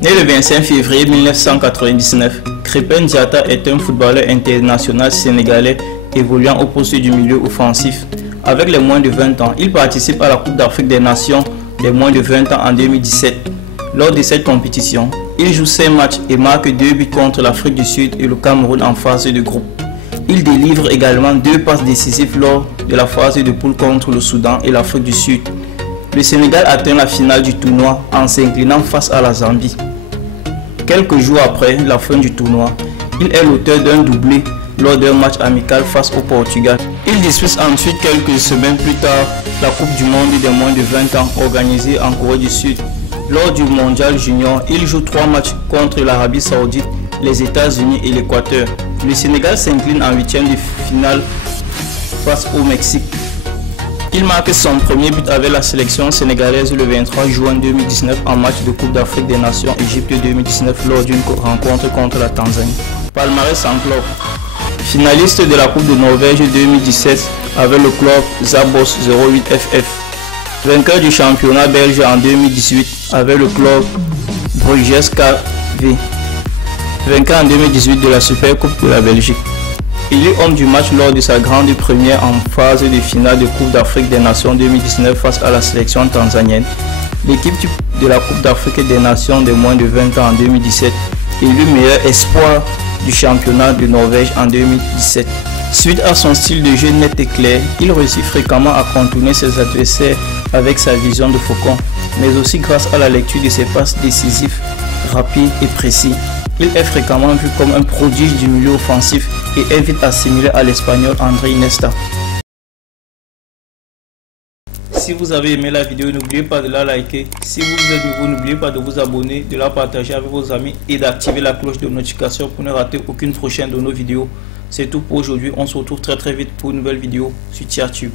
Né le 25 février 1999, Krépin Diatta est un footballeur international sénégalais évoluant au poste du milieu offensif. Avec les moins de 20 ans, il participe à la Coupe d'Afrique des Nations des moins de 20 ans en 2017. Lors de cette compétition, il joue 5 matchs et marque 2 buts contre l'Afrique du Sud et le Cameroun en phase de groupe. Il délivre également 2 passes décisives lors de la phase de poule contre le Soudan et l'Afrique du Sud. Le Sénégal atteint la finale du tournoi en s'inclinant face à la Zambie. Quelques jours après la fin du tournoi, il est l'auteur d'un doublé lors d'un match amical face au Portugal. Il dispute ensuite quelques semaines plus tard la Coupe du Monde des moins de 20 ans organisée en Corée du Sud. Lors du Mondial Junior, il joue 3 matchs contre l'Arabie Saoudite, les États-Unis et l'Équateur. Le Sénégal s'incline en 8e de finale face au Mexique. Il marque son premier but avec la sélection sénégalaise le 23 juin 2019 en match de Coupe d'Afrique des Nations Égypte 2019 lors d'une rencontre contre la Tanzanie. Palmarès en club. Finaliste de la Coupe de Norvège 2017 avec le club Zabos 08 FF. Vainqueur du championnat belge en 2018 avec le club Bruges KV. Vainqueur en 2018 de la Super Coupe de la Belgique. Il est homme du match lors de sa grande première en phase de finale de Coupe d'Afrique des Nations 2019 face à la sélection tanzanienne. L'équipe de la Coupe d'Afrique des Nations des moins de 20 ans en 2017 élu meilleur espoir du championnat de Norvège en 2017. Suite à son style de jeu net et clair, il réussit fréquemment à contourner ses adversaires avec sa vision de faucon, mais aussi grâce à la lecture de ses passes décisives, rapides et précis. Il est fréquemment vu comme un prodige du milieu offensif et est vite assimilé à l'espagnol André Iniesta. Si vous avez aimé la vidéo, n'oubliez pas de la liker. Si vous êtes nouveau, n'oubliez pas de vous abonner, de la partager avec vos amis et d'activer la cloche de notification pour ne rater aucune prochaine de nos vidéos. C'est tout pour aujourd'hui. On se retrouve très vite pour une nouvelle vidéo sur TiaTube.